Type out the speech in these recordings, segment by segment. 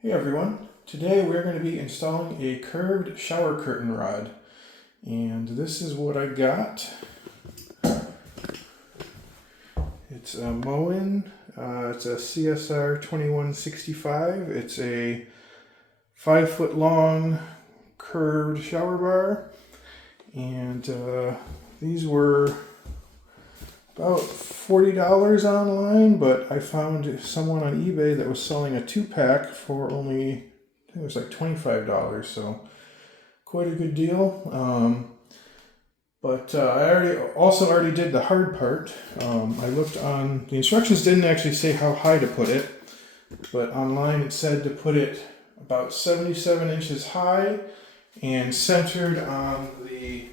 Hey everyone, today we're going to be installing a curved shower curtain rod, and this is what I got. It's a Moen, it's a CSR2165. It's a 5-foot long curved shower bar, and these were about $40 online, but I found someone on eBay that was selling a 2-pack for only, I think it was like $25, so quite a good deal. But I already did the hard part. I looked on, the instructions didn't actually say how high to put it, but online it said to put it about 77 inches high and centered on the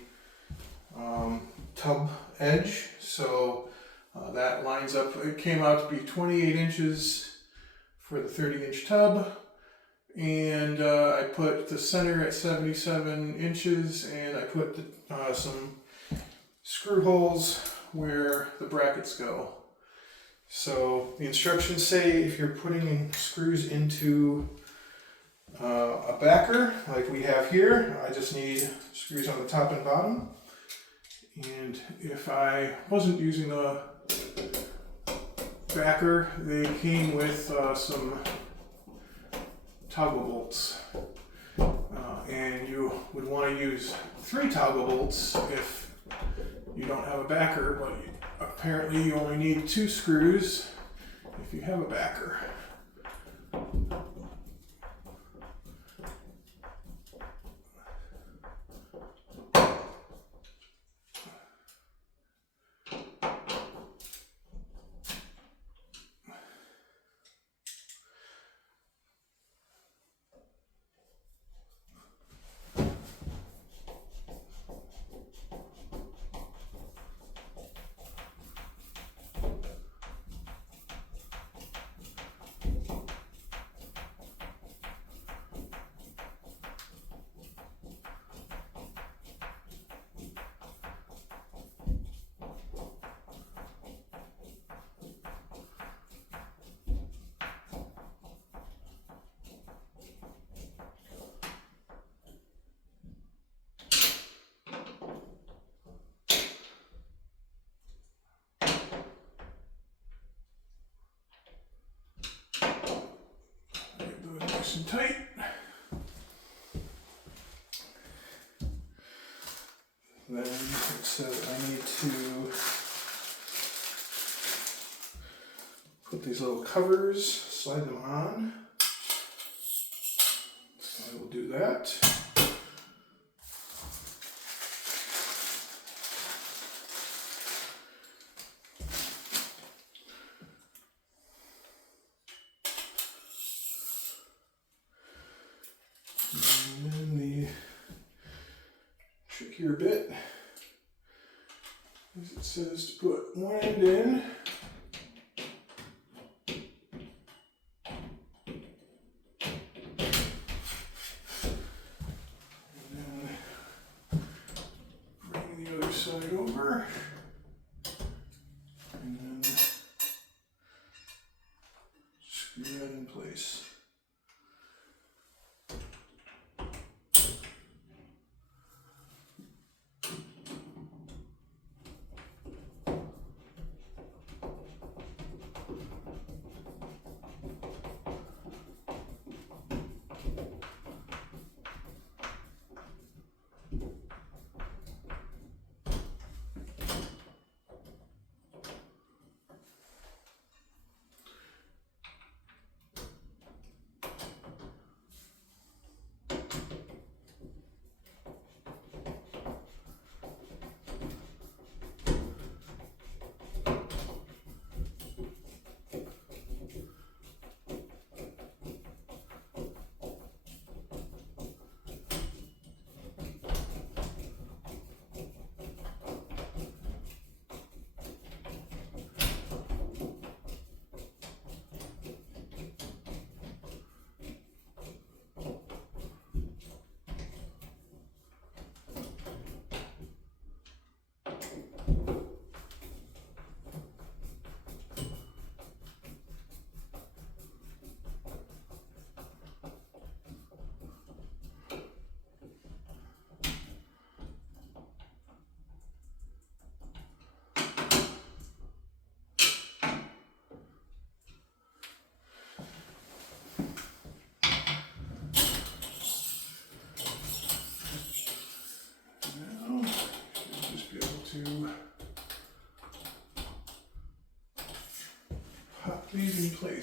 tub edge. So that lines up, it came out to be 28 inches for the 30-inch tub. And I put the center at 77 inches, and I put some screw holes where the brackets go. So the instructions say if you're putting in screws into a backer like we have here, I just need screws on the top and bottom. And if I wasn't using the backer, they came with some toggle bolts. And you would want to use 3 toggle bolts if you don't have a backer, but apparently you only need 2 screws if you have a backer. Nice and tight. Then it says I need to put these little covers, slide them on. So I will do that. And then the trickier bit is it says to put one end in. And then bring the other side over. And then screw that in place.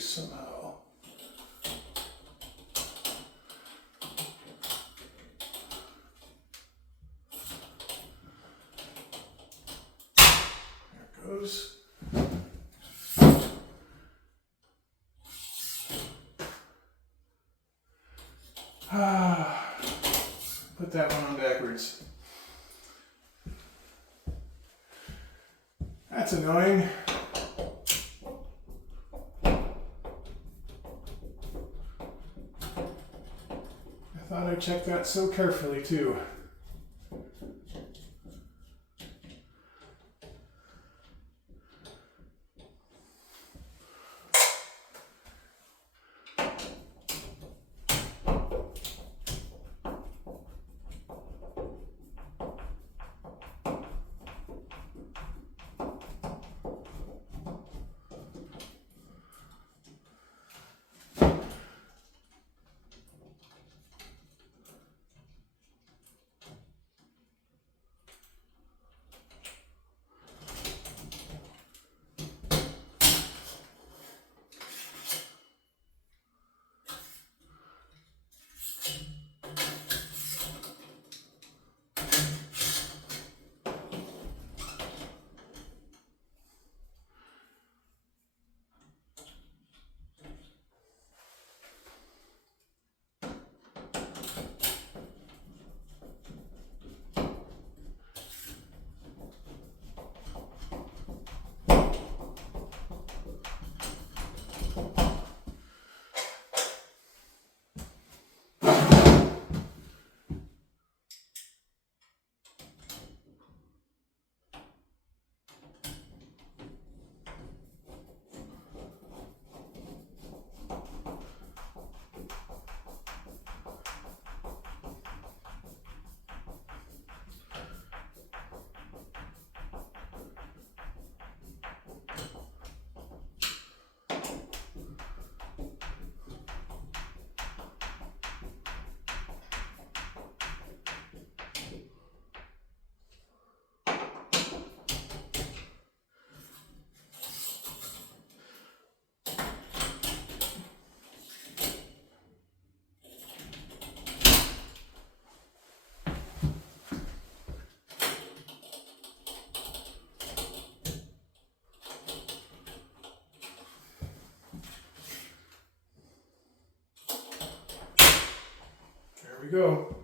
place somehow. There it goes. Put that one on backwards. That's annoying. I thought I checked that so carefully too. There we go.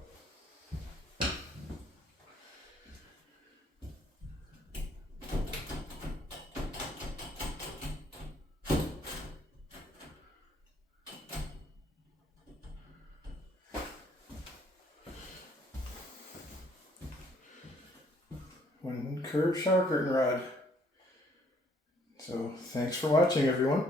One curved shower curtain rod. So thanks for watching, everyone.